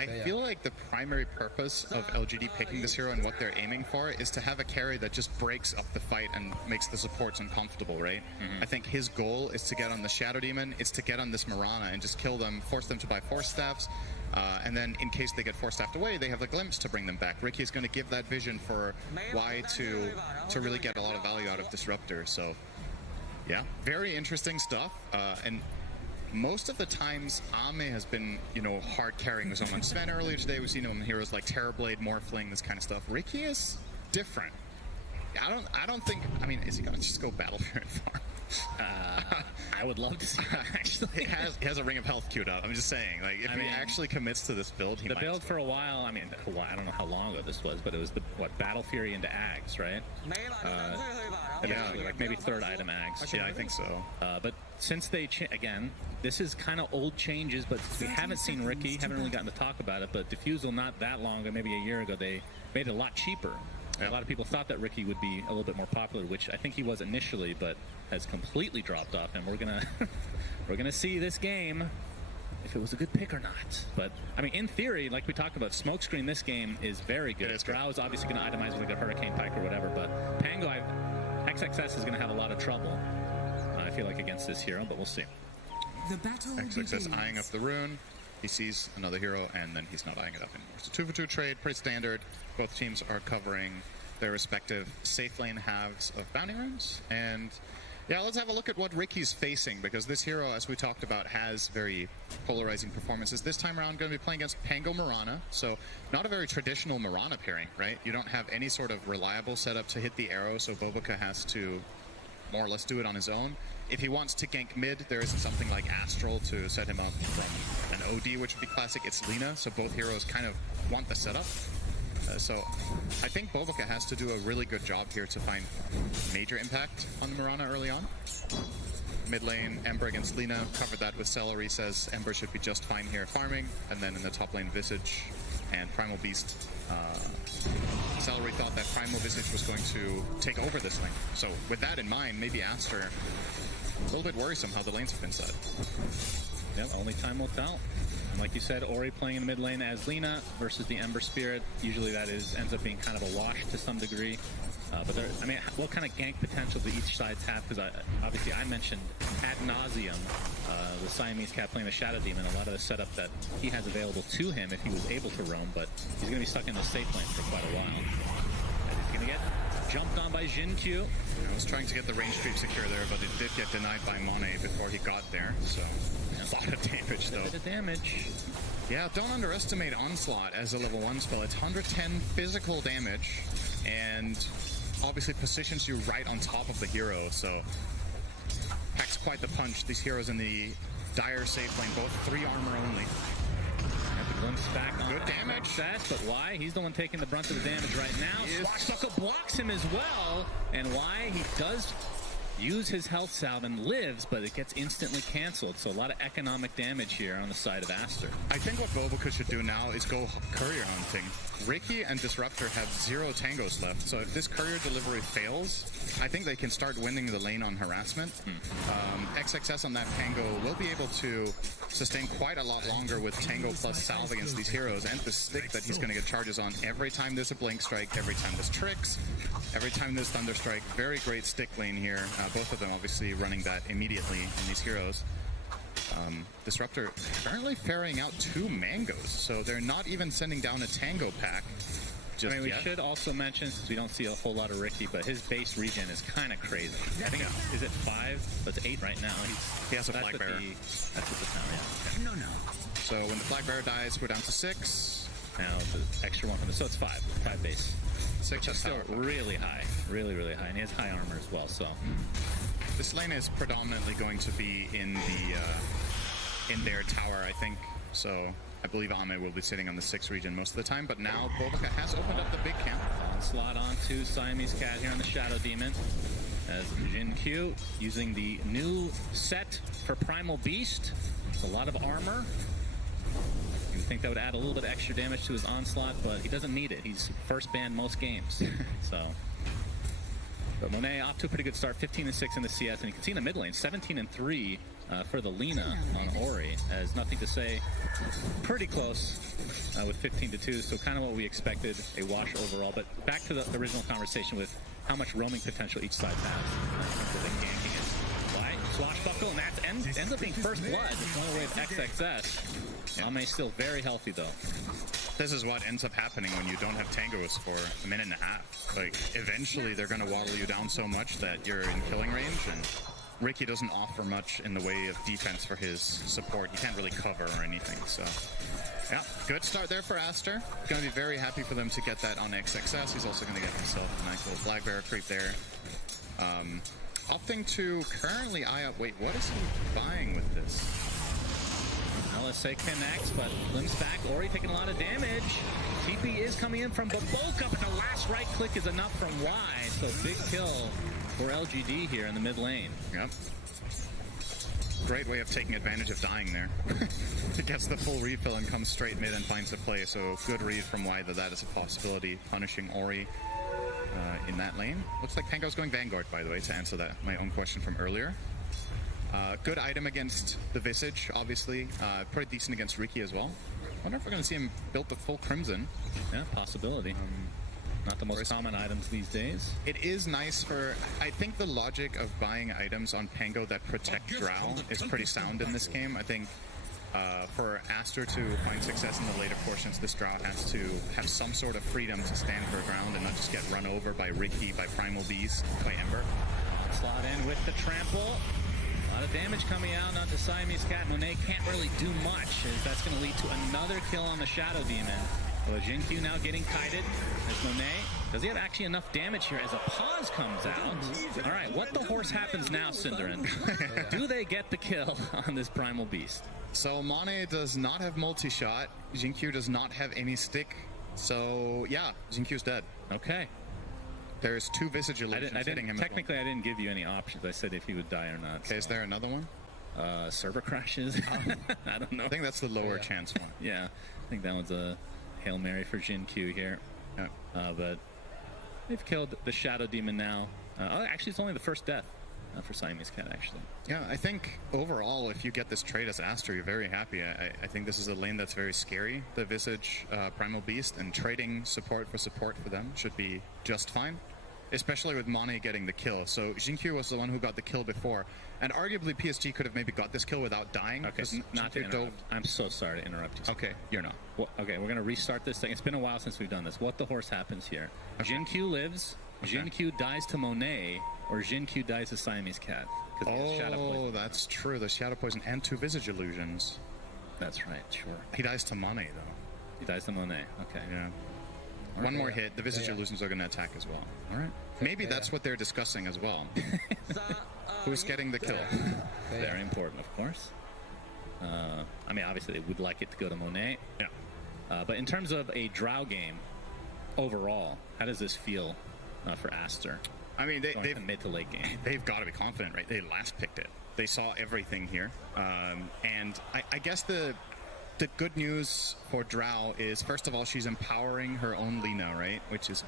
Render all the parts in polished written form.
I feel like the primary purpose of LGD picking this hero and what they're aiming for is to have a carry that just breaks up the fight and makes the supports uncomfortable, right? I think his goal is to get on the Shadow Demon, it's to get on this Mirana and just kill them, force them to buy Force Staffs, and then in case they get Force Staffed away, they have the Glimpse to bring them back. Riki is going to give that vision for why to really get a lot of value out of Disruptor, so yeah, very interesting stuff, and most of the times, Ame has been, you know, hard carrying his own. On Sven earlier today, we've seen him in heroes like Terrorblade, Morphling, this kind of stuff. Riki is different. I don't think. I mean, is he gonna just go Battle Fury farm? I would love to see that, actually. He has a Ring of Health queued up. I'm just saying, like, if he actually commits to this build, he might. The build for a while, I mean, I don't know how long ago this was, but it was the, Battle Fury into Ags, right? Yeah, like maybe third item Ags. Yeah, I think so. But since they, again, this is kind of old changes, but we haven't seen Riki, haven't really gotten to talk about it, but Diffusal not that long ago, maybe a year ago, they made it a lot cheaper. A lot of people thought that Riki would be a little bit more popular, which I think he was initially, but has completely dropped off. And we're gonna see this game if it was a good pick or not. But I mean, in theory, like we talked about, Smokescreen this game is very good. Drow is obviously going to itemize with like a Hurricane Pike or whatever, but Pango, XXS is going to have a lot of trouble. I feel like against this hero, but we'll see. The battle XXS eyeing up the rune. He sees another hero, and then he's not eyeing it up anymore. So 2-for-2 trade, pretty standard. Both teams are covering their respective safe lane halves of bounty runes. And yeah, let's have a look at what Riki's facing, because this hero, as we talked about, has very polarizing performances. This time around, going to be playing against Pango Mirana, so not a very traditional Mirana pairing, right? You don't have any sort of reliable setup to hit the arrow, so Boboka has to more or less do it on his own. If he wants to gank mid, there isn't something like Astral to set him up from an OD, which would be classic. It's Lina, so both heroes kind of want the setup. So I think Boboka has to do a really good job here to find major impact on the Mirana early on. Mid lane, Ember against Lina, covered that with Celery, says Ember should be just fine here farming, and then in the top lane, Visage and Primal Beast. Celery thought that Primal Visage was going to take over this lane. So with that in mind, maybe Aster, a little bit worrisome how the lanes have been set. Yeah, only time will tell. And like you said, Ori playing in the mid lane as Lina versus the Ember Spirit. Usually that ends up being kind of a wash to some degree. But there, I mean, what kind of gank potential do each sides have? Because obviously I mentioned ad nauseum the Siamese cat playing the Shadow Demon, a lot of the setup that he has available to him if he was able to roam, but he's going to be stuck in the safe lane for quite a while. And he's going to get jumped on by Jin Q. I was trying to get the range creep secure there, but it did get denied by Monet before he got there, so a lot of damage though. A bit of damage. Yeah, don't underestimate Onslaught as a level 1 spell. It's 110 physical damage, and obviously positions you right on top of the hero, so packs quite the punch. These heroes in the dire safe lane, both 3 armor only. The glimpse back on good damage. Success, but why? He's the one taking the brunt of the damage right now. Swashbuckle blocks him as well, and why? He does use his health salve and lives, but it gets instantly canceled. So a lot of economic damage here on the side of Aster. I think what Boboka should do now is go courier hunting. Riki and Disruptor have 0 tangos left, so if this courier delivery fails, I think they can start winning the lane on harassment. XXS on that Tango will be able to sustain quite a lot longer with Tango plus salve against these heroes, and the stick that he's going to get charges on every time there's a Blink Strike, every time there's Tricks, every time there's Thunder Strike. Very great stick lane here. Both of them obviously running that immediately in these heroes. Disruptor apparently ferrying out 2 mangoes, so they're not even sending down a Tango pack just we yet. should also mention, since we don't see a whole lot of Riki, but his base regen is kind of crazy. I think is it 5? But it's 8 right now. He has a Flag Bearer. That's what the town, yeah. No. So when the Flag Bearer dies, we're down to 6. Now the extra one from the, so it's 5 base. 6 is still really high, really high, and he has high armor as well. So this lane is predominantly going to be in the in their tower, I think. So I believe Ame will be sitting on the 6th region most of the time, but now Boboka has opened up the big camp. Onslaught onto Siamese Cat here on the Shadow Demon. As Jin Q using the new set for Primal Beast. It's a lot of armor. You would think that would add a little bit extra damage to his Onslaught, but he doesn't need it. He's first banned most games. So, but Monet off to a pretty good start, 15-6 in the CS, and you can see in the mid lane, 17-3 for the Lina on Ori, as nothing to say. Pretty close. with 15-2, so kind of what we expected, a wash overall. But back to the original conversation with how much roaming potential each side has. So they ganking it. Why? Swashbuckle, and that ends up being first blood. One away of XXS. Ame still very healthy, though. This is what ends up happening when you don't have tangos for a minute and a half. Like, eventually they're going to waddle you down so much that you're in killing range, and Riki doesn't offer much in the way of defense for his support. He can't really cover or anything, so... Yeah, good start there for ASTER. Going to be very happy for them to get that on XXS. He's also going to get himself a nice little flag bearer creep there. Opting to currently eye up... Wait, what is he buying with this? LSA connects, but limps back. Ori taking a lot of damage. TP is coming in from Babolka, but the last right click is enough from wide. So big kill for LGD here in the mid lane. Yep. Great way of taking advantage of dying there. He gets the full refill and comes straight mid and finds a play. So good read from wide that is a possibility. Punishing Ori in that lane. Looks like Pango's going Vanguard, by the way, to answer that my own question from earlier. Good item against the Visage, obviously. Pretty decent against Riki as well. Wonder if we're going to see him build the full Crimson. Yeah, possibility. Not the most common items these days. It is nice for... I think the logic of buying items on Pango that protect Drow is pretty sound in this game. I think for ASTER to find success in the later portions, this Drow has to have some sort of freedom to stand her ground and not just get run over by Riki, by Primal Beast, by Ember. Slot in with the trample. A lot of damage coming out onto Siamese Cat. Monet can't really do much, as that's going to lead to another kill on the Shadow Demon. Well, Jinkyu now getting kited as Monet. Does he have actually enough damage here as a pause comes out? All right, what the horse happens now, Cinderin? Do they get the kill on this Primal Beast? So Mane does not have multi-shot. Jinkyu does not have any stick. So, yeah, Jinkyu's dead. Okay. There's two Visage illusions hitting him. Technically, I didn't give you any options. I said if he would die or not. Okay, so. Is there another one? Server crashes. I don't know. I think that's the lower chance one. Yeah, I think that one's a Hail Mary for Jinkyu here. Yeah. But they've killed the Shadow Demon now. Actually, it's only the first death for Siamese Cat, actually. Yeah, I think overall, if you get this trade as ASTER, you're very happy. I think this is a lane that's very scary, the Visage Primal Beast, and trading support for them should be just fine. Especially with Mane getting the kill. So Jinkyu was the one who got the kill before. And arguably PSG could have maybe got this kill without dying. Okay, not to interrupt. I'm so sorry to interrupt you. Okay, you're not. Well, okay, we're going to restart this thing. It's been a while since we've done this. What the horse happens here? Okay. Jinkyu lives, Jinkyu dies to Monet, or Jinkyu dies to Siamese Cat. Oh, that's true. The Shadow Poison and two Visage Illusions. That's right, sure. He dies to Mane, though. He dies to Monet, okay. Yeah. One more hit, the Visage Illusions are going to attack as well. All right. Maybe that's what they're discussing as well. Who's getting the kill? Very important, of course. I mean, obviously, they would like it to go to Monet. Yeah. But in terms of a Drow game, overall, how does this feel for ASTER? I mean, they've mid to late game. They've got to be confident, right? They last picked it. They saw everything here. And I guess the good news for Drow is, first of all, she's empowering her own Lina, right? Which is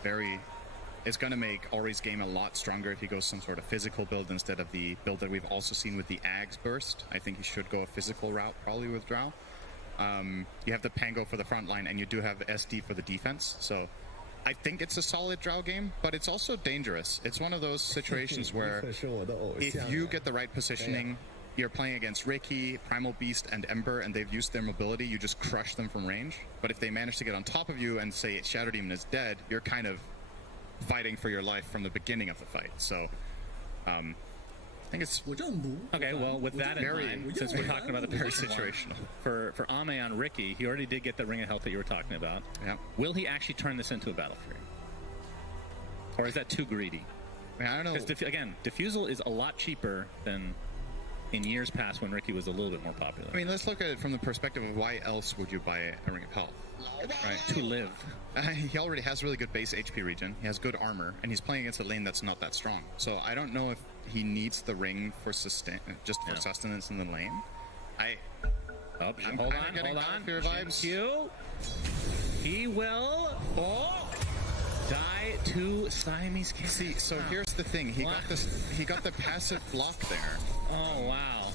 it's going to make Ori's game a lot stronger if he goes some sort of physical build instead of the build that we've also seen with the Ags burst. I think he should go a physical route probably with Drow. You have the Pango for the front line, and you do have SD for the defense. So I think it's a solid Drow game, but it's also dangerous. It's one of those situations where if you get the right positioning, you're playing against Riki, Primal Beast, and Ember, and they've used their mobility, you just crush them from range. But if they manage to get on top of you and say Shadow Demon is dead, you're kind of fighting for your life from the beginning of the fight. So I think it's okay. Well, with that in mind, since we're talking about the very situational for Ame on Riki, he already did get the Ring of Health that you were talking about. Yeah. Will he actually turn this into a Battle Fury, or is that too greedy? I mean, I don't know. Because again, Diffusal is a lot cheaper than in years past when Riki was a little bit more popular. I mean, let's look at it from the perspective of why else would you buy a Ring of Health? Right. To live. He already has really good base HP regen. He has good armor, and he's playing against a lane that's not that strong. So I don't know if he needs the ring for sustenance in the lane. Hold on. Jinkyu. He will die to Siamese Cat. See, so here's the thing. He got the passive block there. Oh wow.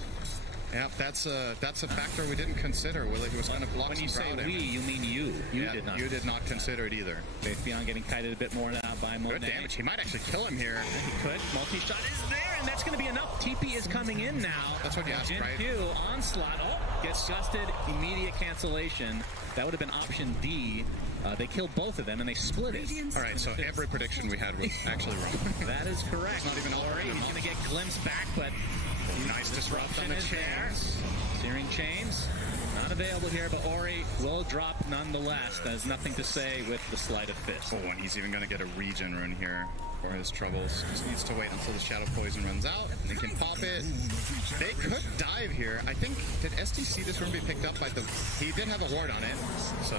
Yep, that's a factor we didn't consider. He was going to block. When you say we, you mean you. You did not. You did not consider it either. Faith.Beyond getting kited a bit more now by Monet. Good damage. He might actually kill him here. He could. Multi-shot is there, and that's going to be enough. TP is coming in now. That's what you asked, right? Q, onslaught. Oh, gets dusted. Immediate cancellation. That would have been option D. They killed both of them, and they split it. All right, so every prediction we had was actually wrong. That is correct. It's not even Ori, he's going to get glimpsed back, but nice disruption on the chains. Searing chains. Not available here, but Ori will drop nonetheless. There's nothing to say with the sleight of fist. Oh, and he's even going to get a regen rune here for his troubles. Just needs to wait until the Shadow Poison runs out. They can pop it. They could dive here. I think, did STC this rune be picked up by the... He did have a ward on it, so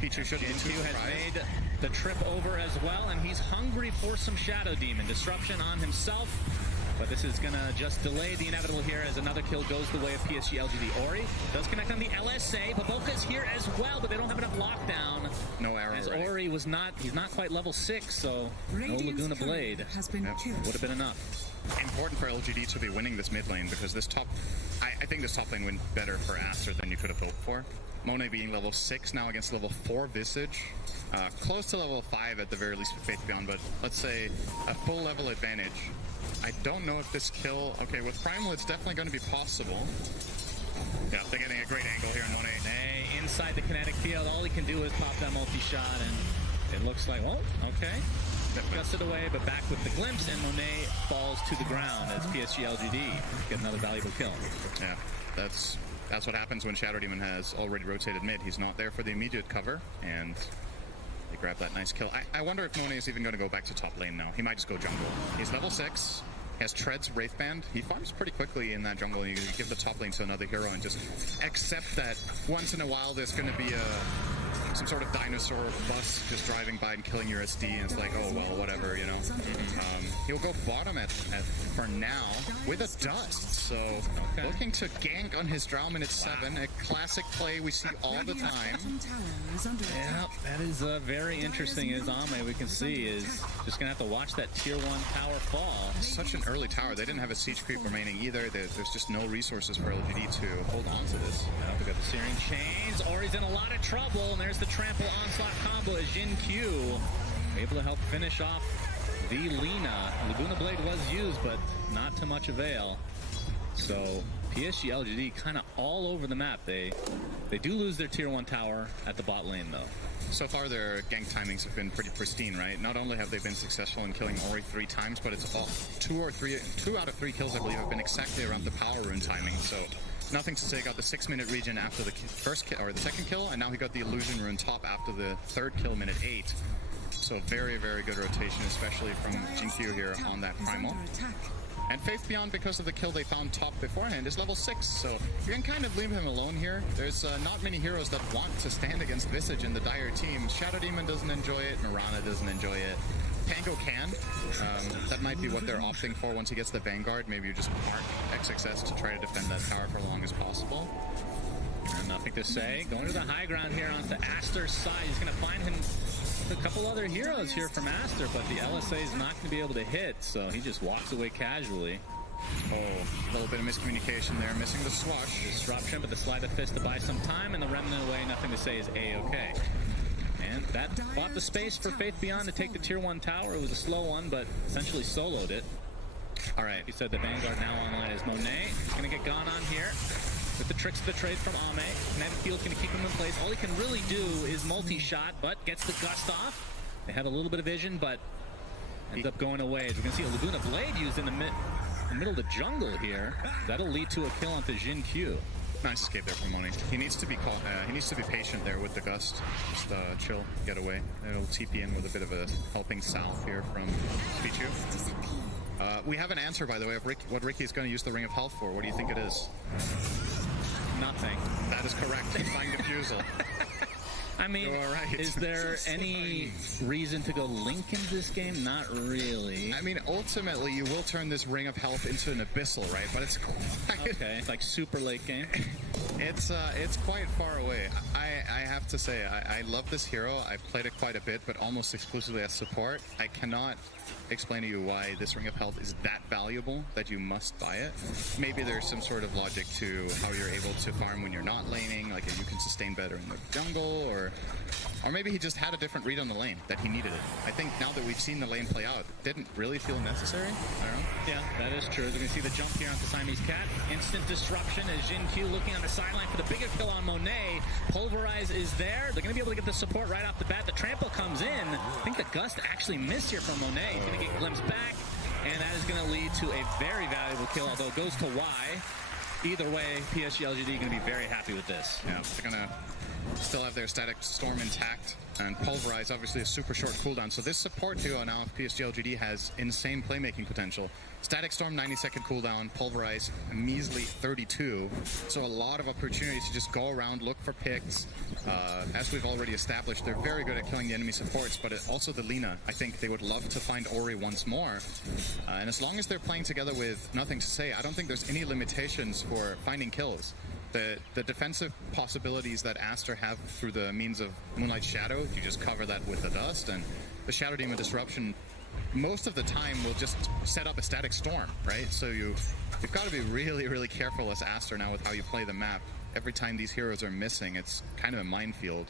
Pichu shouldn't be too Q has surprised. made the trip over as well, and he's hungry for some Shadow Demon. Disruption on himself, but this is going to just delay the inevitable here as another kill goes the way of PSG.LGD. Ori does connect on the LSA. Baboka's here as well, but they don't have enough lockdown. No arrow As ready. Ori was not, he's not quite level 6, so no Laguna Blade has been killed. would have been enough. Important for LGD to be winning this mid lane because this top... I think this top lane went better for Aster than you could have hoped for. Monet being level 6 now against level 4 Visage. Close to level 5 at the very least for Faith.Beyond, but let's say a full level advantage. I don't know if this kill... Okay, with Primal it's definitely going to be possible. Yeah, they're getting a great angle here on Monet. Monet inside the kinetic field, all he can do is pop that multi-shot, and it looks like, well, okay. Gusted away, but back with the glimpse, and Monet falls to the ground as PSG.LGD get another valuable kill. Yeah, that's what happens when Shadow Demon has already rotated mid. He's not there for the immediate cover, and they grab that nice kill. I wonder if Monet is even going to go back to top lane now. He might just go jungle. He's level 6. He has Tread's Wraithband. He farms pretty quickly in that jungle. You give the top lane to another hero and just accept that once in a while there's going to be some sort of dinosaur bus just driving by and killing your SD, and it's like, oh, well, whatever, you know. He'll go bottom for now with a dust. So looking to gank on his Drow minute 7, a classic play we see all the time. Yeah, that is very interesting. As Ame, we can see, is just going to have to watch that tier 1 tower fall. Such an early tower. They didn't have a siege creep remaining either. There's just no resources for LGD to hold on to this. Now we got the Searing Chains. Ori's in a lot of trouble, and there's the Trample Onslaught combo as Jin Q able to help finish off the Lina. Laguna Blade was used, but not to much avail. So PSG.LGD kind of all over the map. They do lose their tier 1 tower at the bot lane, though. So far, their gank timings have been pretty pristine, right? Not only have they been successful in killing Ori 3 times, but it's all 2 out of 3 kills, I believe, have been exactly around the power rune timing. So nothing to say. Got the 6-minute regen after the first kill, or the second kill, and now he got the illusion rune top after the 3rd kill, minute 8. So very, very good rotation, especially from Jinkyu here on that primal. And Faith.Beyond, because of the kill they found top beforehand, is level 6, so you can kind of leave him alone here. There's not many heroes that want to stand against Visage in the dire team. Shadow Demon doesn't enjoy it, Mirana doesn't enjoy it. Pango can. That might be what they're opting for once he gets the Vanguard. Maybe you just park XXS to try to defend that tower for as long as possible. And nothing to say. Going to the high ground here onto Aster's side. He's going to find him a couple other heroes here from Aster, but the LSA is not going to be able to hit, so he just walks away casually. Oh, a little bit of miscommunication there, missing the swash. Disruption, but the sleight of fist to buy some time, and the remnant away, nothing to say is A-okay. And that bought the space for Faith.Beyond to take the tier 1 tower. It was a slow one, but essentially soloed it. All right, he said the Vanguard now online is Monet. He's going to get gone on here with the tricks of the trade from Ame. Kinetic Field's going to keep him in place. All he can really do is multi-shot, but gets the gust off. They have a little bit of vision, but ends up going away. As we can see a Laguna Blade used in the middle of the jungle here. That'll lead to a kill onto Jin Q. Nice escape there from Monet. He needs to be patient there with the gust. Just chill, get away. It'll TP in with a bit of a helping south here from Pichu. We have an answer, by the way, of what Riki is going to use the Ring of Health for. What do you think it is? Nothing. That is correct. He's buying Diffusal. I mean, right. Is there any reason to go Link in this game? Not really. I mean, ultimately, you will turn this Ring of Health into an Abyssal, right? But it's quite... Okay, it's like super late game. It's quite far away. I have to say, I love this hero. I've played it quite a bit, but almost exclusively as support. I cannot explain to you why this Ring of Health is that valuable that you must buy it. Maybe there's some sort of logic to how you're able to farm when you're not laning, like if you can sustain better in the jungle, or Or maybe he just had a different read on the lane, that he needed it. I think now that we've seen the lane play out, it didn't really feel necessary. I don't know. Yeah, that is true. As we can see the jump here onto Siamese Cat. Instant disruption as Jin Q looking on the sideline for the bigger kill on Monet. Pulverize is there. They're going to be able to get the support right off the bat. The trample comes in. I think the gust actually missed here from Monet. He's going to get glimpsed back, and that is going to lead to a very valuable kill, although it goes to Y. Either way, PSG.LGD going to be very happy with this. Yeah, they're going to still have their Static Storm intact, and Pulverize obviously a super short cooldown. So this support duo now of PSG.LGD has insane playmaking potential. Static Storm 90-second cooldown, Pulverize a measly 32. So a lot of opportunities to just go around, look for picks. As we've already established, they're very good at killing the enemy supports, but also the Lina. I think they would love to find Ori once more. And as long as they're playing together with nothing to say, I don't think there's any limitations for finding kills. The defensive possibilities that ASTER have through the means of Moonlight Shadow, you just cover that with the dust, and the Shadow Demon Disruption most of the time will just set up a Static Storm, right? So you've got to be really, really careful as ASTER now with how you play the map. Every time these heroes are missing, it's kind of a minefield.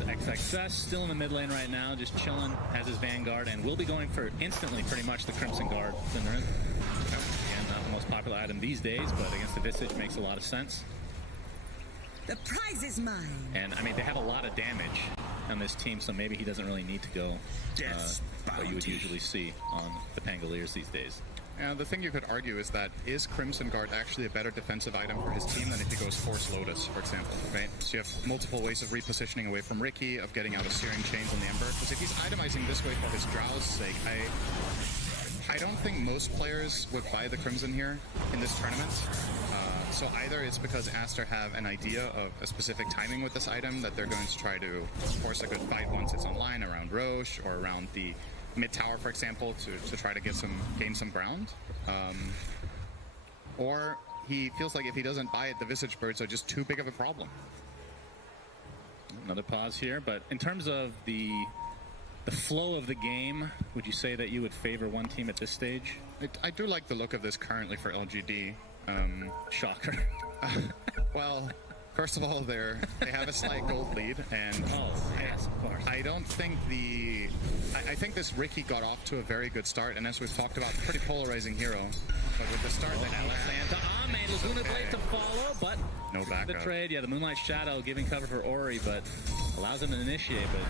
XXS still in the mid lane right now, just chilling, has his Vanguard, and will be going for instantly pretty much the Crimson Guard. Again, not the most popular item these days, but against the Visage makes a lot of sense. The prize is mine. And I mean, they have a lot of damage on this team, so maybe he doesn't really need to go what you would usually see on the Pangoliers these days. Yeah, the thing you could argue is that is Crimson Guard actually a better defensive item for his team than if he goes Force Lotus, for example, right? So you have multiple ways of repositioning away from Riki, of getting out of Searing Chains on the Ember. Because if he's itemizing this way for his Drow's sake, I don't think most players would buy the Crimson here in this tournament. So either it's because ASTER have an idea of a specific timing with this item that they're going to try to force a good fight once it's online around Roche or around the mid tower, for example, to try to gain some ground. Or he feels like if he doesn't buy it, the Visage Birds are just too big of a problem. Another pause here, but in terms of the flow of the game, would you say that you would favor one team at this stage? I do like the look of this currently for LGD. Shocker. Well, first of all, they have a slight gold lead, and yes, of course. I don't think I think this Riki got off to a very good start, and as we've talked about, pretty polarizing hero. But with the start that to Ame, Laguna Blade to follow, but no backup. The trade, yeah, the Moonlight Shadow giving cover for Ori, but allows him to initiate, but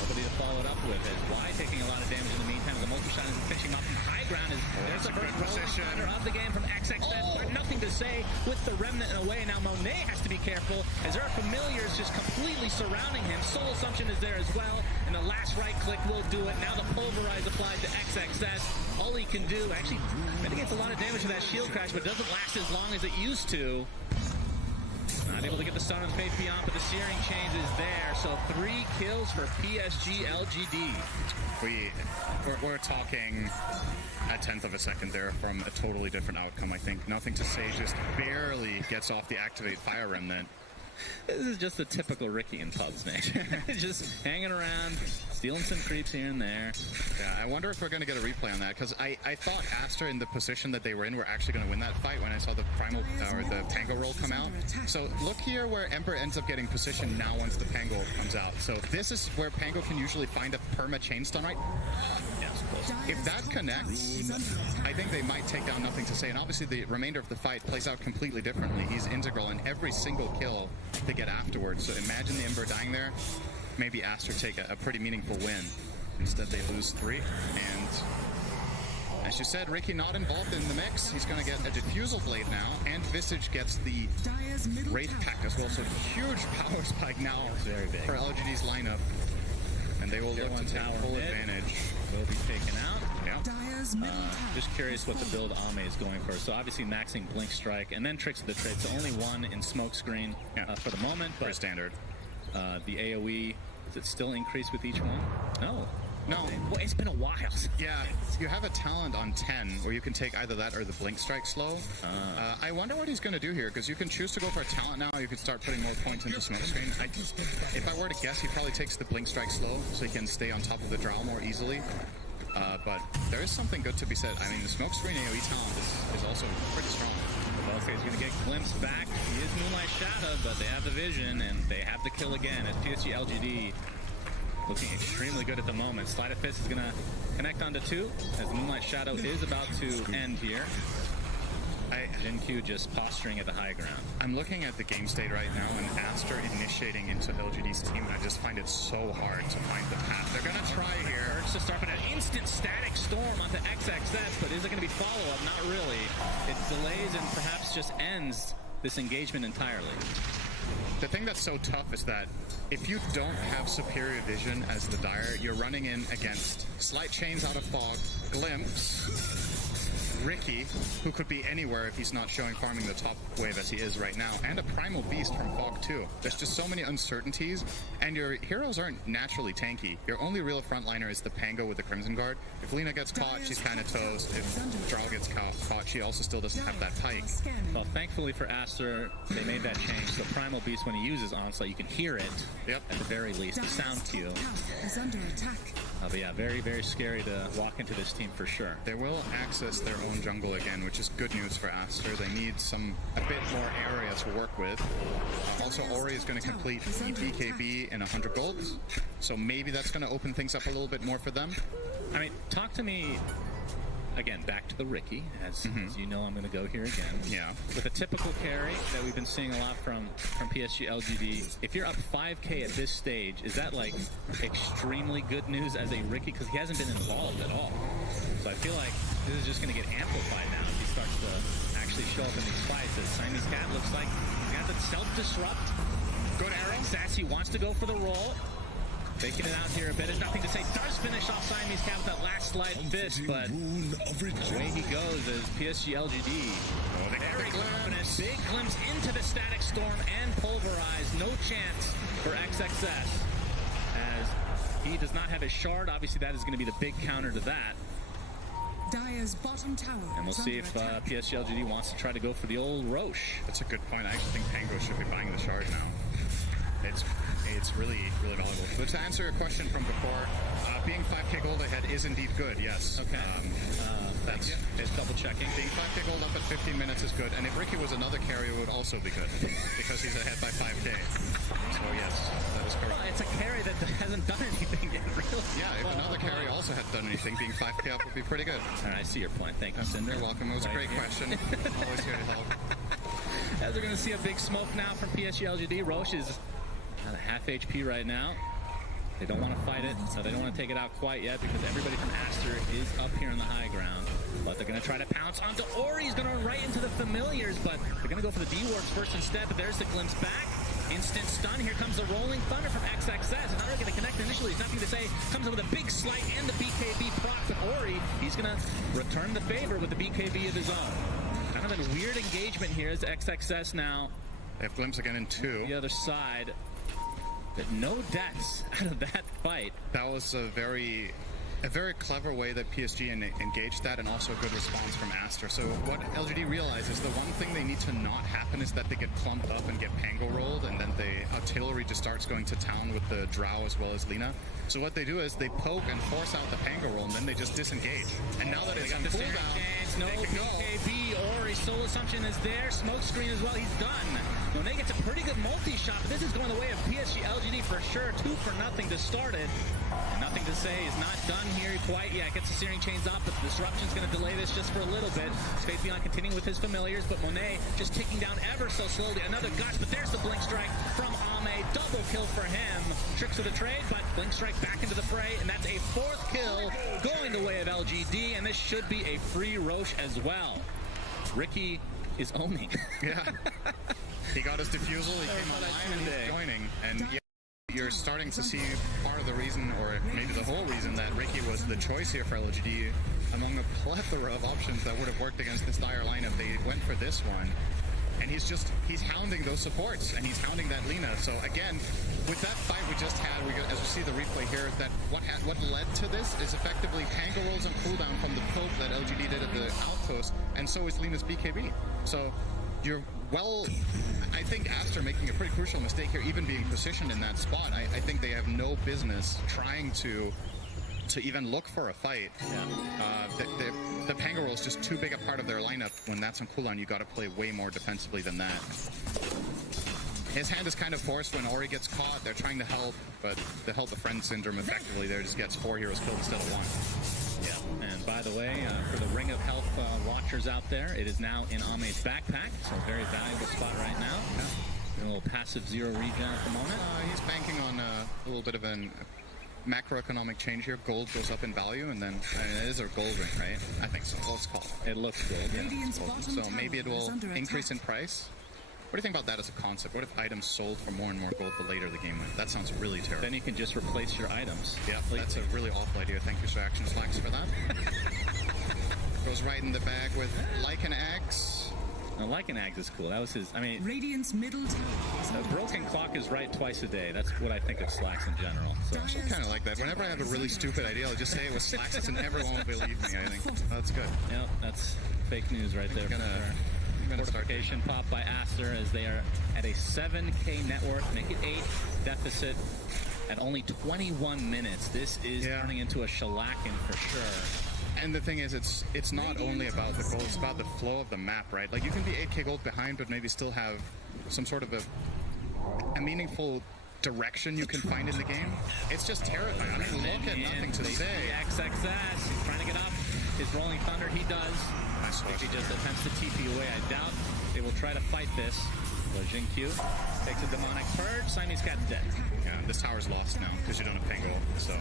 nobody to follow it up with. As Y taking a lot of damage in the meantime, the multi-shot is finishing off from high ground. There's the first position of the game from XXS, but nothing to say with the Remnant in a way. Now Monet has to be careful, as there are familiars just completely surrounding him. Soul Assumption is there as well, and the last right click will do it. Now the Pulverize applied to XXS. All he can do, actually, mitigates a lot of damage to that shield crash, but doesn't last as long as it used to. Not able to get the stun on Faith Beyond, but the Searing Chains is there. So 3 kills for PSG.LGD. We're talking a tenth of a second there from a totally different outcome, I think. Nothing to say just barely gets off the Activate Fire Remnant. This is just the typical Riki in pubs, man. Just hanging around, stealing some creeps here and there. Yeah, I wonder if we're going to get a replay on that, because I thought ASTER in the position that they were in were actually going to win that fight when I saw the Primal or the Pango roll come out. So look here where Emperor ends up getting positioned now once the Pango comes out. So this is where Pango can usually find a perma chain stun, right? If that connects, I think they might take down Nothing to Say. And obviously the remainder of the fight plays out completely differently. He's integral in every single kill they get afterwards. So imagine the Ember dying there. Maybe ASTER take a pretty meaningful win. Instead they lose 3. And as you said, Riki not involved in the mix. He's going to get a Diffusal Blade now. And Visage gets the Wraith Pack as well. So huge power spike now for LGD's lineup. And they will look to take full advantage. Will be taken out. Yeah. Just curious what the build Ame is going for. So obviously maxing Blink Strike and then Tricks of the Trade. So only 1 in Smokescreen for the moment. But pretty standard. The AoE, does it still increase with each one? No. No. Well, it's been a while. Yeah, you have a talent on 10 where you can take either that or the Blink Strike slow. I wonder what he's going to do here, because you can choose to go for a talent now, or you can start putting more points into Smokescreen. If I were to guess, he probably takes the Blink Strike slow so he can stay on top of the Drow more easily. But there is something good to be said. I mean, the Smokescreen AoE talent is also pretty strong. Okay, he's going to get glimpsed back. He is Moonlight Shadow. but they have the vision, and they have the kill again as PSG.LGD looking extremely good at the moment. Sleight of Fist is going to connect onto 2 as the Moonlight Shadow is about to end here. Jin just posturing at the high ground. I'm looking at the game state right now, and ASTER initiating into LGD's team, and I just find it so hard to find the path. They're going to try here. Urge to start with an instant static storm onto XXS, but is it going to be follow-up? Not really. It delays and perhaps just ends this engagement entirely. The thing that's so tough is that if you don't have superior vision as the Dire, you're running in against Slight Chains out of Fog, Glimpse, Riki, who could be anywhere if he's not showing farming the top wave as he is right now, and a Primal Beast from Fog too. There's just so many uncertainties, and your heroes aren't naturally tanky. Your only real frontliner is the Pango with the Crimson Guard. If Lina gets caught, she's kind of toast. If Drow gets caught, she also still doesn't have that pike. Well, thankfully for ASTER, they made that change. So Primal Beast, when he uses Onslaught, you can hear it, at the very least, the sound cue. Is under attack. But yeah, very, very scary to walk into this team for sure. They will access their own jungle again, which is good news for ASTER. They need a bit more area to work with. Also, Ori is going to complete the BKB in 100 gold, so maybe that's going to open things up a little bit more for them. I mean, talk to me, again, back to the Riki, as you know I'm going to go here again. Yeah. With a typical carry that we've been seeing a lot from PSG.LGD, if you're up 5k at this stage, is that like extremely good news as a Riki? Because he hasn't been involved at all. So I feel like this is just going to get amplified now as he starts to actually show up in these fights. As Siamese Cat looks like he's got the self-disrupt. Good arrow. Sassy wants to go for the roll. Faking it out here a bit. There's nothing to say. Does finish off Siamese Cat with that last Slight Fist, but away he goes as PSG.LGD. Very confident. Big glimpse into the Static Storm and Pulverize. No chance for XXS as he does not have his shard. Obviously, that is going to be the big counter to that. Dire's bottom tower. And we'll see if PSG.LGD wants to try to go for the old Roche. That's a good point. I actually think Pango should be buying the shard now. It's really, really valuable. But to answer your question from before, being 5k gold ahead is indeed good, yes. Okay. That's just double checking. Being 5k gold up at 15 minutes is good, and if Riki was another carrier, it would also be good, because he's ahead by 5k. So yes, that is correct. Well, it's a carry that hasn't done anything yet, really. Yeah, if another carry also had done anything, being 5k up would be pretty good. All right, I see your point. Thank you, Cinder. You're welcome. It was a great question. Always here to help. As we're going to see a big smoke now from PSG.LGD. Roche is at a half HP right now. They don't want to fight it, so they don't want to take it out quite yet because everybody from ASTER is up here on the high ground. But they're going to try to pounce onto Ori. He's going to run right into the familiars, but they're going to go for the D-Wards first instead. But there's the glimpse back. Instant stun. Here comes the Rolling Thunder from XXS. Not really going to connect initially. There's nothing to say. Comes in with a big slight and the BKB proc. But Ori, he's going to return the favor with the BKB of his own. Kind of a weird engagement here as XXS now. They have glimpse again in 2. The other side. But no deaths out of that fight. That was a very clever way that PSG engaged that, and also a good response from ASTER. So what LGD realizes, the one thing they need to not happen is that they get clumped up and get Pango rolled, and then the artillery just starts going to town with the Drow as well as Lina. So what they do is they poke and force out the Pango roll, and then they just disengage. And now that it's on cooldown, no they can go. BKB, Ori, Soul Assumption is there, Smoke Screen as well, he's done. Monet gets a pretty good multi-shot, but this is going the way of PSG.LGD for sure. 2-0 to start it. And nothing to say is not done here quite yet. Gets the Searing Chains off, but the Disruption's going to delay this just for a little bit. Space Beyond continuing with his familiars, but Monet just ticking down ever so slowly. Another gush, but there's the Blink Strike from Ame. Double kill for him. Tricks of the trade, but Blink Strike back into the fray, and that's a 4th kill going the way of LGD, and this should be a free Roche as well. Riki is owning. Yeah. He got his defusal, he came online, and he's joining. And yeah, you're starting to see part of the reason, or maybe the whole reason, that Riki was the choice here for LGD among a plethora of options that would have worked against this Dire lineup. They went for this one. And he's hounding those supports, and he's hounding that Lina. So again, with that fight we just had, as we see the replay here, that what led to this is effectively Pango rolls and cooldown from the poke that LGD did at the outpost, and so is Lina's BKB. So I think ASTER making a pretty crucial mistake here, even being positioned in that spot. I think they have no business trying to even look for a fight. Yeah. The Pango roll is just too big a part of their lineup. When that's on cooldown, you got to play way more defensively than that. his hand is kind of forced when Ori gets caught. They're trying to help, but the help a friend syndrome effectively there just gets 4 heroes killed instead of 1. Yeah. And by the way, for the Ring of Health watchers out there, it is now in Ame's backpack, so a very valuable spot right now. Yeah. A little passive 0 regen at the moment. He's banking on a little bit of an macroeconomic change here. Gold goes up in value, and then it is a gold ring, right? I think so. Let's call it. It looks gold. Yeah. So maybe it will increase in price. What do you think about that as a concept? What if items sold for more and more gold the later the game went? That sounds really terrible. Then you can just replace your items. Yeah, that's a really awful idea. Thank you, Sir Action Slacks, for that. Goes right in the bag with Lycan Axe. Now, Lycan Axe is cool. That was his. I mean, Radiant's middle tower. a broken clock is right twice a day. That's what I think of Slacks in general. So I kind of like that. Whenever I have a really stupid idea, I'll just say it was Slacks, and everyone will believe me. I think that's good. yeah, that's fake news right there. Fortification pop by ASTER as they are at a 7k net worth, make it 8 deficit at only 21 minutes. This is turning into a shellacking for sure. And the thing is, it's not only about the gold, it's about the flow of the map, right? Like, you can be 8k gold behind, but maybe still have some sort of a meaningful direction you can find in the game. It's just terrifying. I mean, look at nothing to say. XXS, he's trying to get up. His Rolling Thunder, he does. If he just attempts to TP away, I doubt they will try to fight this. So Jin Q takes a Demonic Purge. Siamese Cat's dead. Yeah, this tower's lost now because you don't have Pango. So,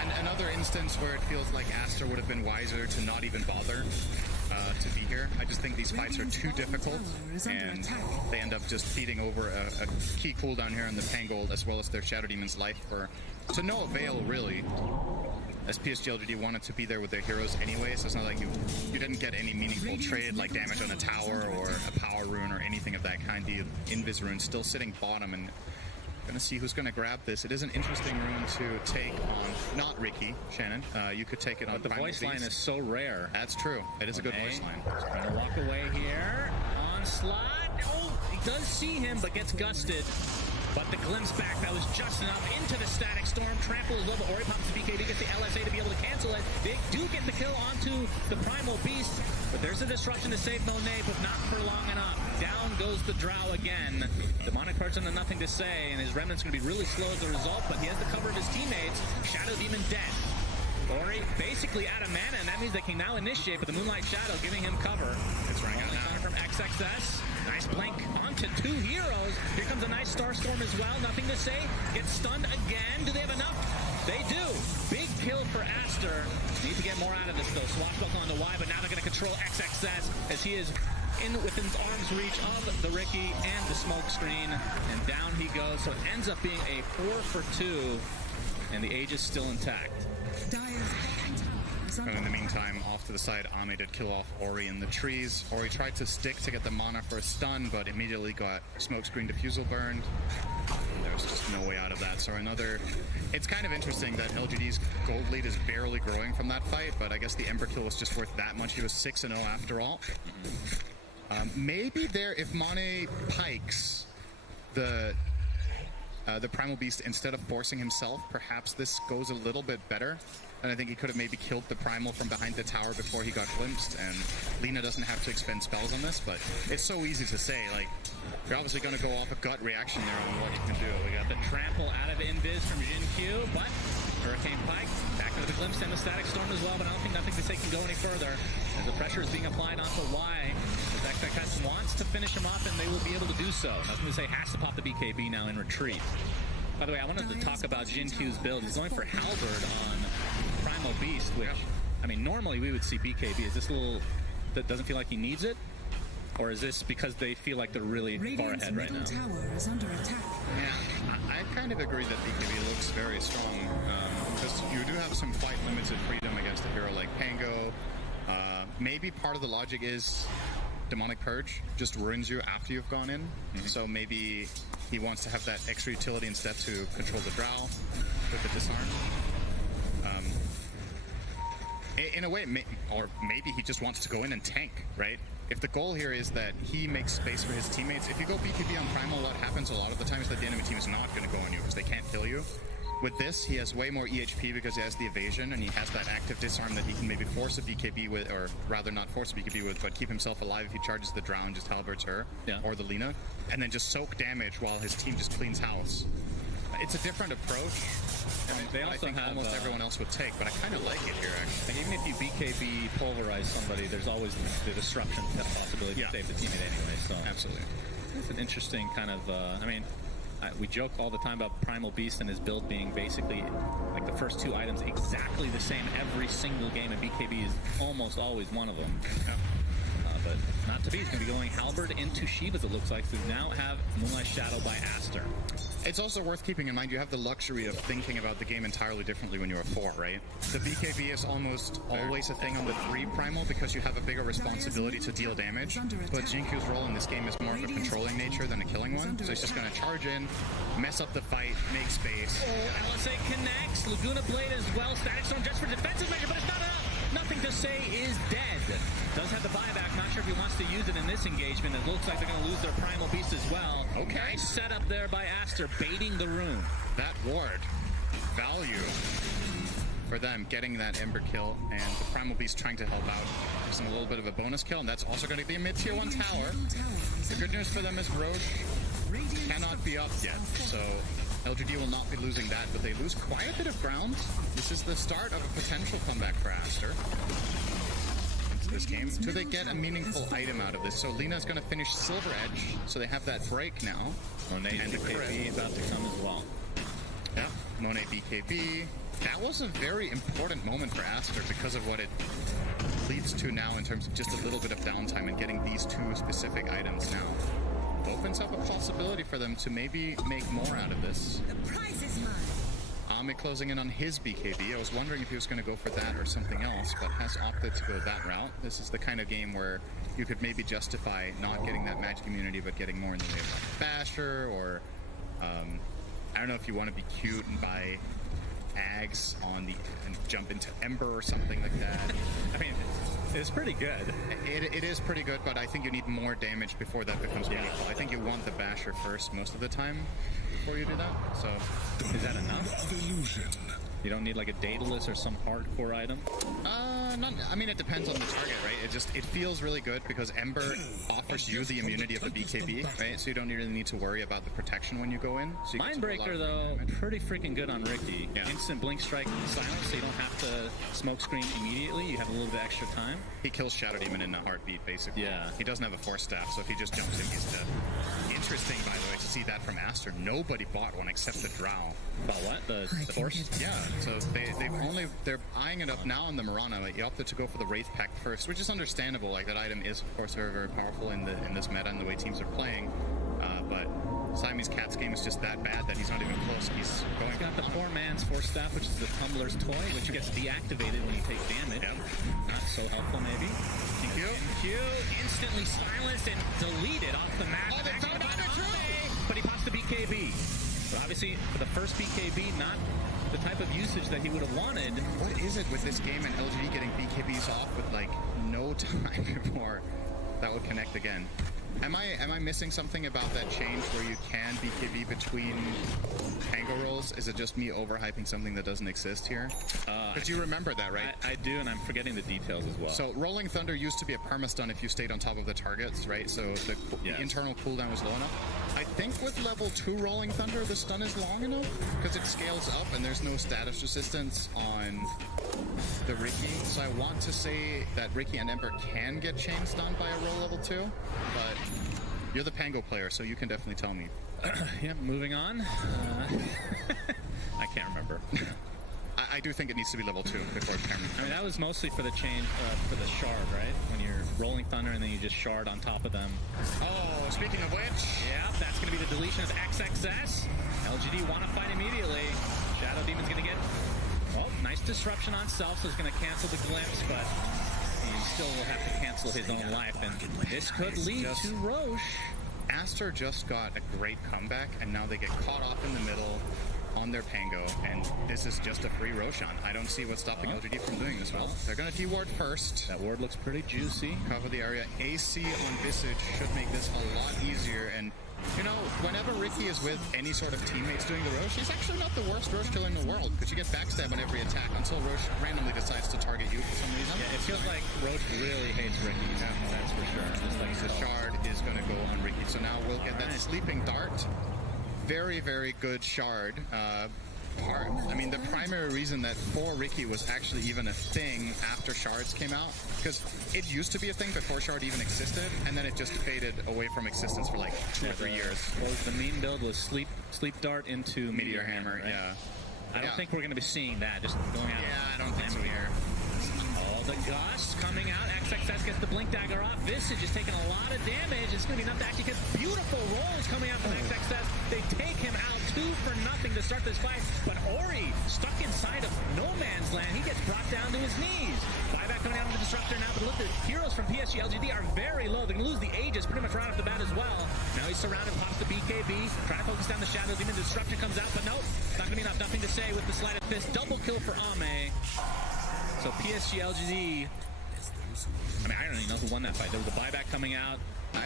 and another instance where it feels like Aster would have been wiser to not even bother to be here. I just think these fights are too difficult, and they end up just feeding over a key cooldown here on the Pangold as well as their Shadow Demon's life to no avail, really. As PSG.LGD wanted to be there with their heroes anyway, so it's not like you didn't get any meaningful trade like damage on a tower or a power rune or anything of that kind. The Invis rune still sitting bottom, and gonna see who's gonna grab this. It is an interesting rune to take on, not Riki, Shannon. You could take it on. But the voice line is so rare. That's true. It is a good voice line. Trying to walk away here. Onslaught. Oh, he does see him, but gets gusted. But the glimpse back, that was just enough into the Static Storm. Trample is low, but Ori pops the BKB, gets the LSA to be able to cancel it. They do get the kill onto the Primal Beast, but there's a disruption to save Monet, but not for long enough. Down goes the Drow again. Demonic Purge under nothing to say, and his Remnant's going to be really slow as a result, but he has the cover of his teammates. Shadow Demon dead. Ori basically out of mana, and that means they can now initiate, but the Moonlight Shadow giving him cover. It's running out now. From XXS. Nice blink onto 2 heroes. Here comes a nice Starstorm as well. Nothing to say. Gets stunned again. Do they have enough? They do. Big kill for Aster. Need to get more out of this, though. Swashbuckle on the Y, but now they're going to control XXS as he is within arm's reach of the Riki and the smoke screen. And down he goes. So it ends up being a 4 for 2. And the Age is still intact. And in the meantime, off to the side, Ame did kill off Ori in the trees. Ori tried to stick to get the mana for a stun, but immediately got smokescreen diffusal burned. There was just no way out of that. So it's kind of interesting that LGD's gold lead is barely growing from that fight, but I guess the Ember kill was just worth that much. He was 6-0 after all. Maybe if Mane pikes the Primal Beast instead of forcing himself, perhaps this goes a little bit better. And I think he could have maybe killed the Primal from behind the tower before he got glimpsed, and Lina doesn't have to expend spells on this, but it's so easy to say. Like, you're obviously going to go off a gut reaction there on what you can do. We got the trample out of Invis from Jin Q, but Hurricane Pike back into the glimpse and the Static Storm as well, but I don't think nothing to say can go any further as the pressure is being applied onto Y. As XXS wants to finish him off, and they will be able to do so. Nothing to say, has to pop the BKB now in retreat. By the way, I wanted to talk about Jin Q's build. He's going for Halberd on Primal Beast, which, I mean, normally we would see BKB. Is this a little, that doesn't feel like he needs it? Or is this because they feel like they're really far ahead right now? Tower is under attack. Yeah, I kind of agree that BKB looks very strong, because you do have some quite limited freedom against a hero like Pango. Maybe part of the logic is Demonic Purge just ruins you after you've gone in, so maybe he wants to have that extra utility instead to control the Drow with the disarm. In a way, or maybe he just wants to go in and tank, right? If the goal here is that he makes space for his teammates, if you go BKB on Primal, what happens a lot of the time is that the enemy team is not going to go on you because they can't kill you. With this, he has way more EHP because he has the evasion, and he has that active disarm that he can maybe force a BKB with, or rather not force a BKB with, but keep himself alive if he charges the Drow and just halberds her, or the Lina, and then just soak damage while his team just cleans house. It's a different approach. They also I think have almost everyone else would take, but I kind of like it here, actually. And even if you BKB pulverize somebody, there's always the disruption possibility to save the teammate anyway. So Absolutely. it's an interesting kind of. We joke all the time about Primal Beast and his build being basically like the first two items exactly the same every single game, and BKB is almost always one of them. But not to be. He's going to be going Halberd into Shivas, it looks like. So we now have Moonlight Shadow by Aster. It's also worth keeping in mind you have the luxury of thinking about the game entirely differently when you're a 4, right? The BKB is almost always a thing on the 3 primal because you have a bigger responsibility to deal damage, but Jinkyu's role in this game is more of a controlling nature than a killing one, so he's just going to charge in, mess up the fight, make space. Oh, LSA connects. Laguna Blade as well. Static Storm just for defensive measure, but it's not enough. Nothing to say is dead. Does have the buyback. Not sure if he wants to use it in this engagement. It looks like they're going to lose their Primal Beast as well. Okay. Nice setup there by Aster, baiting the rune. That ward, value for them, getting that Ember kill, and the Primal Beast trying to help out, using a little bit of a bonus kill, and that's also going to be a mid-tier 1 tower. The good news for them is Roche cannot be up yet, so LGD will not be losing that, but they lose quite a bit of ground. This is the start of a potential comeback for Aster into this game. Do they get a meaningful item out of this? So Lina's going to finish Silver Edge, so they have that break now. Monet And the BKB crit. about to come as well. Yeah, Monet BKB. That was a very important moment for Aster because of what it leads to now in terms of just a little bit of downtime and getting these 2 specific items now. Opens up a possibility for them to maybe make more out of this. The prize is mine. Amit closing in on his BKB. I was wondering if he was going to go for that or something else, but has opted to go that route. This is the kind of game where you could maybe justify not getting that magic immunity, but getting more in the way of like Basher, or I don't know if you want to be cute and buy Ags on the and jump into Ember or something like that. I mean, it's pretty good. It is pretty good, but I think you need more damage before that becomes meaningful. I think you want the Basher first most of the time before you do that. So Is that enough? You don't need like a Daedalus or some hardcore item? I mean, it depends on the target, right? It feels really good because Ember offers you the immunity of the BKB, right? So you don't really need to worry about the protection when you go in. So you get to do a lot Mindbreaker, of though, damage. pretty freaking good on Riki. Yeah. Instant blink strike silence, so you don't have to smoke screen immediately. You have a little bit extra time. He kills Shadow Demon in a heartbeat, basically. Yeah. He doesn't have a Force Staff, so if he just jumps in, he's dead. Interesting, by the way, to see that from Aster. Nobody bought one except the Drow. About what? The force? Yeah, so they're eyeing it up now on the Mirana. Like, he opted to go for the Wraith Pact first, which is understandable. Like, that item is, of course, very, very powerful in this meta and the way teams are playing. But Siamese Cat's game is just that bad that he's not even close. He's going. He's got the poor man's Force Staff, which is the Tumbler's toy, which gets deactivated when you take damage. Yep. Not so helpful, maybe. Q. Q instantly silenced and deleted off the map. Oh, they found out the truth! But he pops the BKB. But obviously, for the first BKB, not the type of usage that he would have wanted. What is it with this game and LGD getting BKBs off with like no time before that would connect again? Am I missing something about that change where you can BKB between Pango rolls? Is it just me overhyping something that doesn't exist here? Because you remember that, right? I do, and I'm forgetting the details as well. So Rolling Thunder used to be a permastun if you stayed on top of the targets, right? So the internal cooldown was low enough. I think with level 2 Rolling Thunder, the stun is long enough because it scales up and there's no status resistance on the Riki. So I want to say that Riki and Ember can get chain stunned by a roll level 2, but you're the Pango player, so you can definitely tell me. Yeah, moving on. I can't remember. I do think it needs to be level 2 before it can. I mean, that was mostly for the chain, for the shard, right? When you're rolling thunder and then you just shard on top of them. Oh, speaking of which, Yeah, that's going to be the deletion as XXS. LGD want to fight immediately. Shadow Demon's going to get, well, nice disruption on self, so he's going to cancel the glimpse, but he still will have to cancel his own life, and this could lead to Roche. Aster just got a great comeback, and now they get caught off in the middle on their Pango, and this is just a free Roshan. I don't see what's stopping LGD from doing this well. They're going to T-ward first. That ward looks pretty juicy. Cover the area. AC on Visage should make this a lot easier, and, you know, whenever Riki is with any sort of teammates doing the Roche, she's actually not the worst Roche killer in the world, because you get backstab on every attack until Roche randomly decides to target you for some reason. Yeah, it feels like Roche really hates Riki. That's for sure. Just like The shard is going to go on Riki, so now we'll get that sleeping dart. Very, very good shard. Part. I mean, the primary reason that for Riki was actually even a thing after shards came out, because it used to be a thing before shard even existed, and then it just faded away from existence for like 2 or 3 years. Well, the meme build was sleep dart into Meteor Hammer, right? yeah. I don't think we're going to be seeing that just going out. Yeah, I don't think so here. Oh, the Gust coming out. XXS gets the Blink Dagger off. Visage is taking a lot of damage. It's going to be enough to actually get beautiful rolls coming out from XXS. They take him out 2 for nothing to start this fight. But Ori, stuck inside of no man's land, he gets brought down to his knees. Buyback coming out on the Disruptor now, but look, the heroes from PSG.LGD are very low. They're going to lose the Aegis pretty much right off the bat as well. Now he's surrounded, pops the BKB, trying to focus down the Shadow Demon. Disruption comes out, but nope, not going to be enough. Nothing to say with the Sleight of Fist. Double kill for Ame. So PSG.LGD, I mean, I don't even know who won that fight. There was a buyback coming out.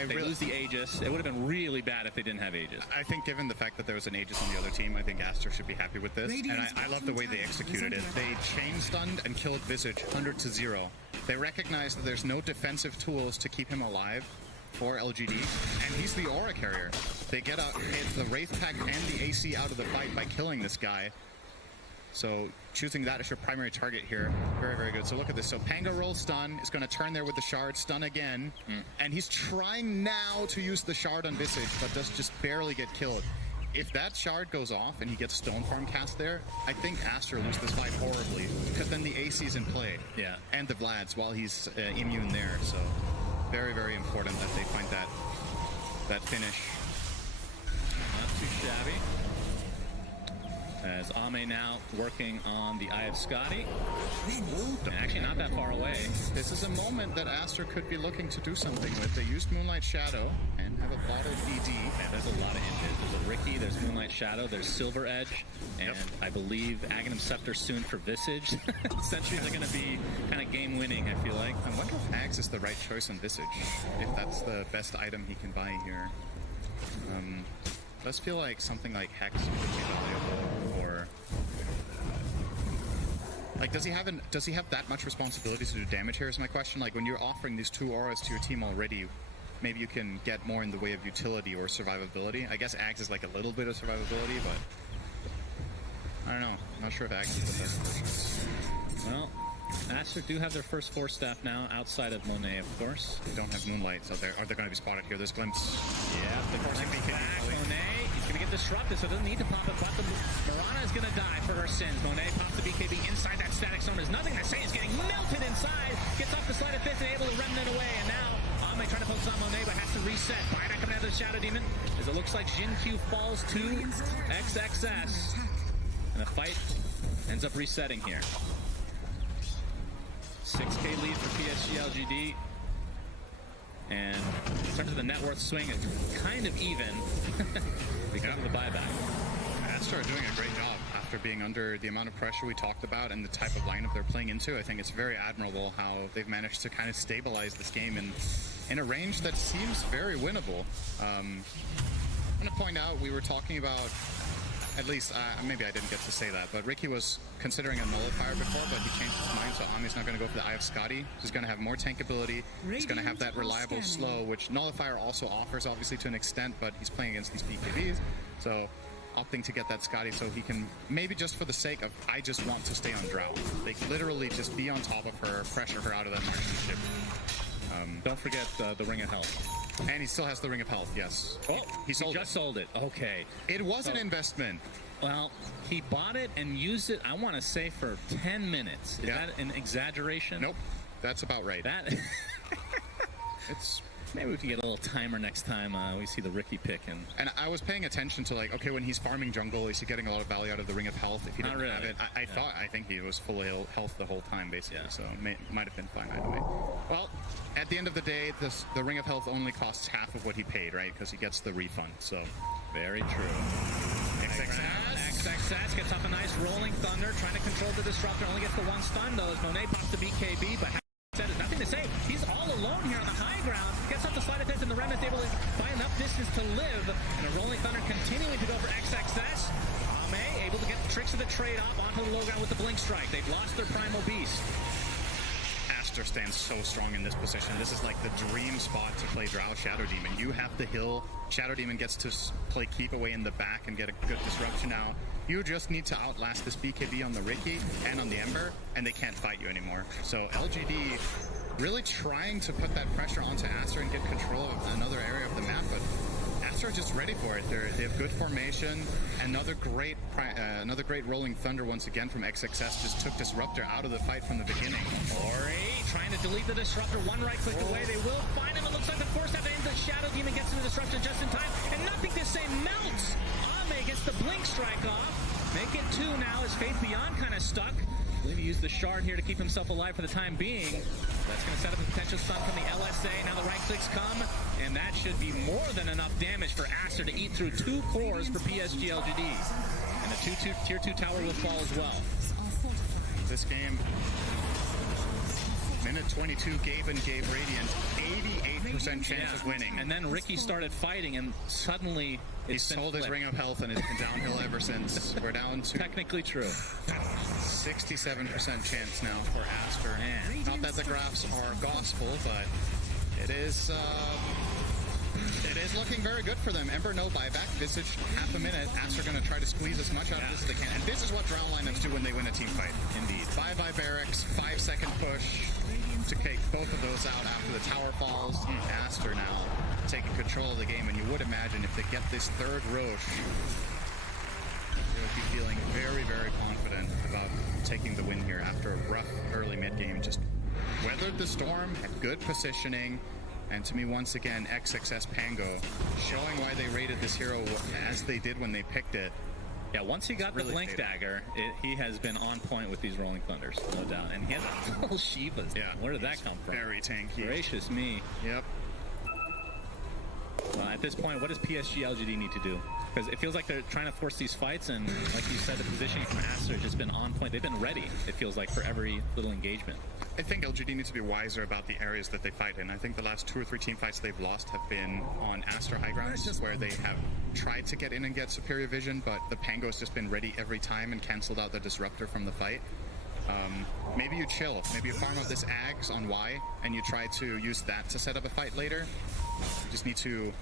They lose the Aegis. It would have been really bad if they didn't have Aegis. I think given the fact that there was an Aegis on the other team, I think ASTER should be happy with this. And I love the way they executed it. They chain stunned and killed Visage 100-0. They recognize that there's no defensive tools to keep him alive for LGD, and he's the aura carrier. They get the Wraith Pact and the AC out of the fight by killing this guy. So choosing that as your primary target here, very, very good. So look at this. So Pango rolls stun, is going to turn there with the shard, stun again, and he's trying now to use the shard on Visage, but does just barely get killed. If that shard goes off and he gets Stone Farm cast there, I think ASTER loses this fight horribly, because then the AC's in play. Yeah. And the Vlad's while he's immune there. So very, very important that they find that finish. Not too shabby. As Ame now working on the Eye of Scotty. Actually not that far away. This is a moment that ASTER could be looking to do something with. They used Moonlight Shadow and have a bottled ED. Man, there's a lot of inches. There's a Riki, there's Moonlight Shadow, there's Silver Edge, and I believe Aghanim Scepter soon for Visage. Sentries are going to be kind of game winning, I feel like. I wonder if Axe is the right choice on Visage, if that's the best item he can buy here. Does feel like something like Hex could be valuable, or like does he have that much responsibility to do damage here is my question. Like when you're offering these 2 auras to your team already, maybe you can get more in the way of utility or survivability. I guess Axe is like a little bit of survivability, but I don't know. I'm not sure if Axe is the best choice. Well, ASTER do have their first 4 staff now, outside of Monet, of course. They don't have Moonlight, so are they going to be spotted here? There's Glimpse. Yeah, the forcing back. Monet, he's going to get disrupted, so doesn't need to pop it, but the Mirana is going to die for her sins. Monet pops the BKB inside that static zone. There's nothing to say. He's getting melted inside. Gets off the Sleight of Fist and able to remnant away. And now, Ame trying to focus on Monet, but has to reset. Buyback coming out of the Shadow Demon, as it looks like Jin Q falls to XXS. And the fight ends up resetting here. 6K lead for PSG.LGD. And in terms of the net worth swing, it's kind of even because of the buyback. ASTER are doing a great job after being under the amount of pressure we talked about and the type of lineup they're playing into. I think it's very admirable how they've managed to kind of stabilize this game in a range that seems very winnable. I'm going to point out, we were talking about, at least, maybe I didn't get to say that, but Riki was considering a nullifier before, but he changed his mind, so Ame's not going to go for the Eye of Scotty. He's going to have more tank ability. He's going to have that reliable slow, which nullifier also offers, obviously, to an extent, but he's playing against these BKBs, so opting to get that Scotty so he can, maybe just for the sake of, I just want to stay on Drow. Like, literally just be on top of her, pressure her out of that marksmanship. Don't forget the Ring of Health. And he still has the Ring of Health, yes. Oh, he just sold it. Okay. It was an investment. Well, he bought it and used it, I want to say, for 10 minutes. Is that an exaggeration? Nope. That's about right. That it's maybe we can get a little timer next time we see the Riki pick. And I was paying attention to, like, okay, when he's farming jungle, is he getting a lot of value out of the Ring of Health? If he didn't have it, I think he was full health the whole time, basically. So might have been fine either way. Well, at the end of the day, the Ring of Health only costs half of what he paid, right? Because he gets the refund. So very true. XXS gets off a nice rolling thunder, trying to control the disruptor. Only gets the 1 stun though, as Monet pops the BKB, but there's nothing nothing to say. He's all alone here on the high ground. Gets up the slide attack, and the Remnant's able to find enough distance to live. And a Rolling Thunder continuing to go for XXS. Ame able to get the tricks of the trade off onto the low ground with the Blink Strike. They've lost their Primal Beast. ASTER stands so strong in this position. This is like the dream spot to play Drow Shadow Demon. You have the hill. Shadow Demon gets to play keep away in the back and get a good disruption out. You just need to outlast this BKB on the Riki and on the Ember, and they can't fight you anymore. So LGD really trying to put that pressure onto ASTER and get control of another area of the map, but ASTER are just ready for it. They have good formation. Another great Rolling Thunder once again from XXS just took Disruptor out of the fight from the beginning. Ori trying to delete the Disruptor, one right click away. They will find him. It looks like the force have to end. The Shadow Demon gets to the Disruptor just in time, and nothing to say melts. Ame gets the Blink Strike off. Make it 2 now as Faith Beyond kind of stuck. I believe he used the shard here to keep himself alive for the time being. That's going to set up a potential stun from the LSA. Now the right clicks come, and that should be more than enough damage for ASTER to eat through 2 cores for PSG.LGD. And the tier 2 tower will fall as well. This game, minute 22, gave Radiant 88% chance of winning. And then Riki started fighting, and suddenly he sold his Ring of Health, and it's been downhill ever since. We're down to technically true. 67% chance now for ASTER. Man. Not that the graphs are gospel, but it is looking very good for them. Ember, no buyback. Visage, half a minute. ASTER going to try to squeeze as much out of this as they can. And this is what Drow lineups do when they win a team fight. Indeed. Bye-bye barracks, 5-second push to take both of those out after the tower falls. ASTER now taking control of the game, and you would imagine if they get this third Roche, they would be feeling very, very confident about taking the win here after a rough early mid-game. Just weathered the storm, had good positioning, and to me, once again, XXS Pango showing why they rated this hero as they did when they picked it. Yeah, once he got the Blink Dagger, he has been on point with these Rolling Thunders, no doubt. And he has a full Shivas. Yeah. Where did that come from? Very tanky. Gracious me. Yep. At this point, what does PSG.LGD need to do? Because it feels like they're trying to force these fights, and like you said, the positioning from ASTER has just been on point. They've been ready, it feels like, for every little engagement. I think LGD needs to be wiser about the areas that they fight in. I think the last 2 or 3 team fights they've lost have been on ASTER high grounds, where they have tried to get in and get superior vision, but the Pango's just been ready every time and canceled out the Disruptor from the fight. Maybe you chill. Maybe you farm out this Ags on Y, and you try to use that to set up a fight later. You just need to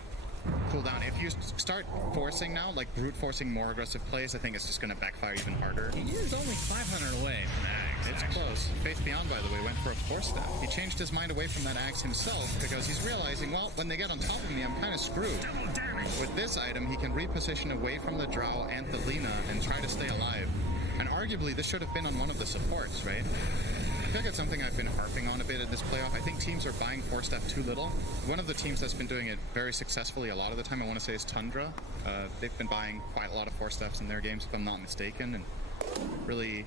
cool down. If you start forcing now, like brute forcing more aggressive plays, I think it's just going to backfire even harder. He is only 500 away from Ags. It's close. Faith Beyond, by the way, went for a force step. He changed his mind away from that Axe himself because he's realizing, well, when they get on top of me, I'm kind of screwed. With this item, he can reposition away from the Drow and the Lina and try to stay alive. And arguably, this should have been on one of the supports, right? I feel like it's something I've been harping on a bit at this playoff. I think teams are buying force step too little. One of the teams that's been doing it very successfully a lot of the time, I want to say, is Tundra. They've been buying quite a lot of force steps in their games, if I'm not mistaken, and really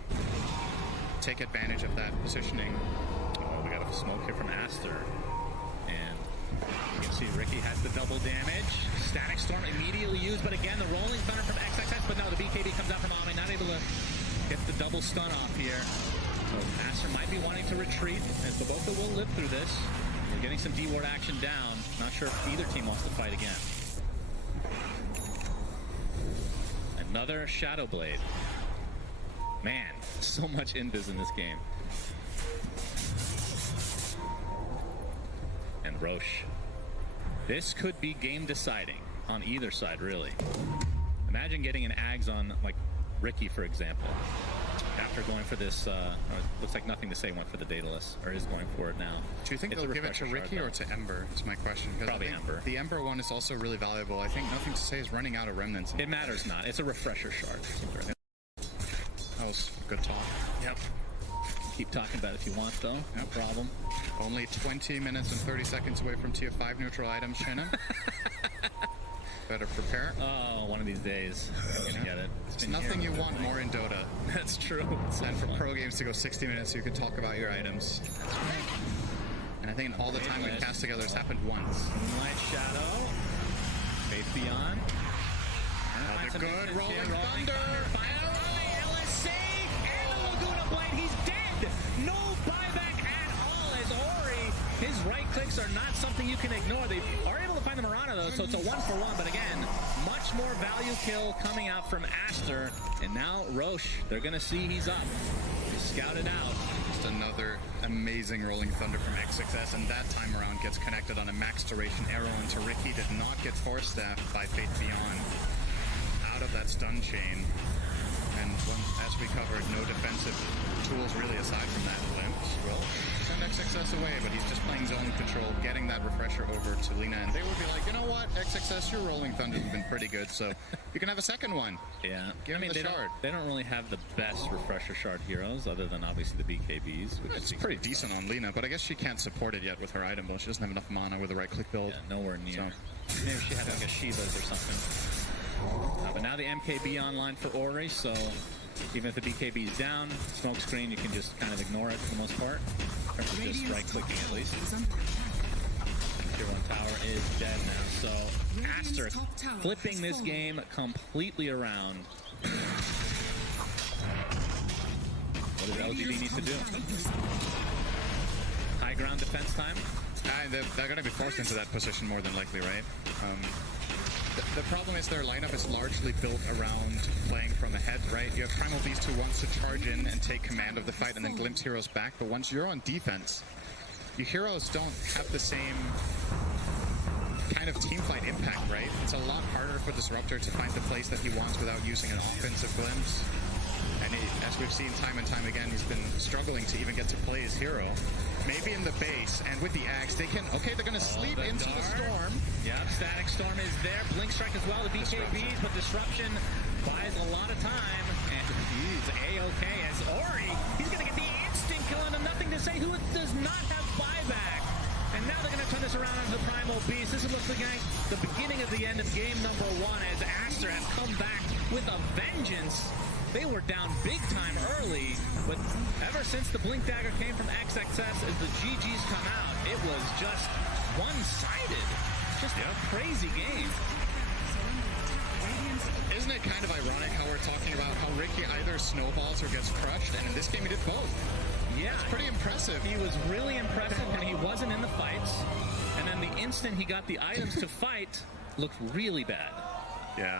take advantage of that positioning. Oh, we got a smoke here from ASTER. And you can see Riki has the double damage. Static Storm immediately used, but again, the Rolling Thunder from XXS, but no, the BKB comes out from Ame, not able to get the double stun off here. So ASTER might be wanting to retreat, as Boboka will live through this. We're getting some D-ward action down. Not sure if either team wants to fight again. Another Shadow Blade. Man, so much invis in this game. And Roche. This could be game deciding on either side, really. Imagine getting an Ags on, like, Riki, for example. After going for this, looks like Nothing to Say went for the Daedalus, or is going for it now. Do you think they'll give it to Riki or to Ember? Is my question. Probably Ember. The Ember one is also really valuable. I think Nothing to Say is running out of remnants. It matters not. It's a refresher shard. That was good talk. Yep. Keep talking about it if you want, though. No problem. Only 20 minutes and 30 seconds away from tier 5 neutral items, Shannon. Better prepare. Oh, one of these days. I'm gonna get it. It's nothing you want more in Dota. That's true. And for pro games to go 60 minutes so you can talk about your items. And I think in all the time we've cast together, it's happened once. Moonlight Shadow. Faith Beyond. Another good Rolling Thunder. Final LSA and the Laguna Blade. He's dead. No buyback at all as Ori His right clicks are not something you can ignore. They are able to find the Marana, though, so it's a 1-for-1. But again, much more value kill coming out from ASTER. And now Roche, they're going to see he's up. He's scouted out. Just another amazing Rolling Thunder from X6S, and that time around gets connected on a max duration arrow into Riki. Did not get force staffed by Faith Beyond out of that stun chain. And as we covered, no defensive tools really aside from that glimpse. Well, send X6S away, but he's just playing zone control, getting that refresher over to Lina, and they would be like, you know what, X6S, your Rolling Thunders have been pretty good, so you can have a second one. Yeah. Give him the shard. They don't really have the best refresher shard heroes, other than obviously the BKBs. Which It's pretty decent on Lina, but I guess she can't support it yet with her item build. She doesn't have enough mana with the right-click build. Yeah, nowhere near. So. Maybe she had like a Shiva's or something. But now the MKB online for Ori, so even if the BKB is down, smoke screen, you can just kind of ignore it for the most part. In terms of just right-clicking at least. Tier 1 tower is dead now, so ASTER flipping this game completely around. What does LGD need to do? High ground defense time? They're going to be forced into that position more than likely, right? The problem is their lineup is largely built around playing from ahead, right? You have Primal Beast who wants to charge in and take command of the fight and then glimpse heroes back, but once you're on defense, your heroes don't have the same kind of team fight impact, right? It's a lot harder for Disruptor to find the place that he wants without using an offensive glimpse. And as we've seen time and time again, he's been struggling to even get to play his hero. Maybe in the base, and with the axe, they're going to sleep into the storm. Yep, Static Storm is there. Blink Strike as well, the BKBs, but Disruption buys a lot of time. And he's A-OK as Ori, he's going to get the instant kill on a nothing to say who does not have buyback. And now they're going to turn this around onto the Primal Beast. This looks like the beginning of the end of game number 1 as ASTER has come back with a vengeance. They were down big time early, but ever since the Blink Dagger came from XXS, as the GGs come out, it was just one-sided. Just a crazy game. Isn't it kind of ironic how we're talking about how Riki either snowballs or gets crushed, and in this game he did both? Yeah. It's pretty impressive. He was really impressive, and he wasn't in the fights. And then the instant he got the items to fight, looked really bad.